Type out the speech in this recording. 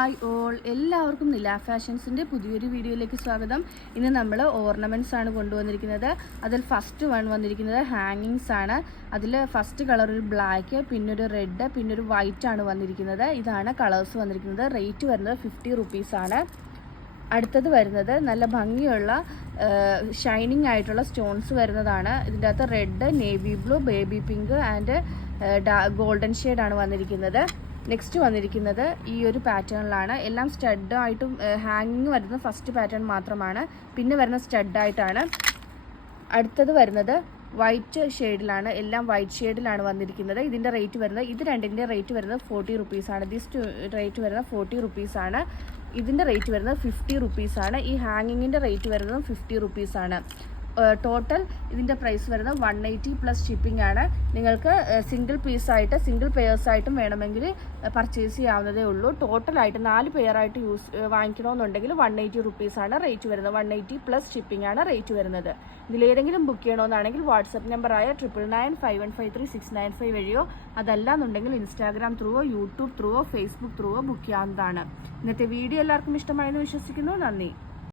Hi all, എല്ലാവർക്കും നില ഫാഷൻസിൻ്റെ പുതിയൊരു വീഡിയോയിലേക്ക് സ്വാഗതം. ഇന്ന് നമ്മൾ ഓർണമെൻറ്റ്സ് ആണ് കൊണ്ടുവന്നിരിക്കുന്നത്. അതിൽ ഫസ്റ്റ് വന്നിരിക്കുന്നത് ഹാങ്ങിങ്സ് ആണ്. അതിൽ ഫസ്റ്റ് കളർ ഒരു ബ്ലാക്ക്, പിന്നെ ഒരു റെഡ്, പിന്നെ ഒരു വൈറ്റ് ആണ് വന്നിരിക്കുന്നത്. ഇതാണ് കളേഴ്സ് വന്നിരിക്കുന്നത്. റേറ്റ് വരുന്നത് 50 റുപ്പീസാണ്. അടുത്തത് വരുന്നത് നല്ല ഭംഗിയുള്ള ഷൈനിങ് ആയിട്ടുള്ള സ്റ്റോൺസ് വരുന്നതാണ്. ഇതിൻ്റെ അകത്ത് red, navy blue, baby pink and golden ഷെയ്ഡാണ് വന്നിരിക്കുന്നത്. നെക്സ്റ്റ് വന്നിരിക്കുന്നത് ഈ ഒരു പാറ്റേണിലാണ്. എല്ലാം സ്റ്റഡായിട്ടും ഹാങ്ങിങ് വരുന്ന ഫസ്റ്റ് പാറ്റേൺ മാത്രമാണ്, പിന്നെ വരുന്ന സ്റ്റഡായിട്ടാണ്. അടുത്തത് വരുന്നത് വൈറ്റ് ഷെയ്ഡിലാണ്. എല്ലാം വൈറ്റ് ഷെയ്ഡിലാണ് വന്നിരിക്കുന്നത്. ഇതിൻ്റെ റേറ്റ് വരുന്നത്, ഇത് രണ്ടിൻ്റെ റേറ്റ് വരുന്നത് 40 റുപ്പീസാണ്. റേറ്റ് വരുന്നത് 40 റുപ്പീസാണ്. ഇതിൻ്റെ റേറ്റ് വരുന്നത് 50 റുപ്പീസാണ്. ഈ ഹാങ്ങിങ്ങിൻ്റെ റേറ്റ് വരുന്നത് 50 റുപ്പീസാണ്. ടോട്ടൽ ഇതിൻ്റെ പ്രൈസ് വരുന്നത് 180 പ്ലസ് ഷിപ്പിംഗ് ആണ്. നിങ്ങൾക്ക് സിംഗിൾ പീസായിട്ട് സിംഗിൾ പെയർസായിട്ടും വേണമെങ്കിൽ പർച്ചേസ് ചെയ്യാവുന്നതേ ഉള്ളൂ. ടോട്ടലായിട്ട് 4 പെയറായിട്ട് വാങ്ങിക്കണമെന്നുണ്ടെങ്കിൽ 180 റുപ്പീസാണ് റേറ്റ് വരുന്നത്. 180 പ്ലസ് ഷിപ്പിംഗ് ആണ് റേറ്റ് വരുന്നത്. ഇതിലേതെങ്കിലും ബുക്ക് ചെയ്യണമെന്നാണെങ്കിൽ വാട്സപ്പ് നമ്പറായ 9995153695 വഴിയോ അതല്ലാന്നുണ്ടെങ്കിൽ ഇൻസ്റ്റാഗ്രാം ത്രൂവോ യൂട്യൂബ് ത്രൂവോ ഫേസ്ബുക്ക് ത്രൂവോ ബുക്ക് ചെയ്യാവുന്നതാണ്. ഇന്നത്തെ വീഡിയോ എല്ലാവർക്കും ഇഷ്ടമായെന്ന് വിശ്വസിക്കുന്നു. നന്ദി.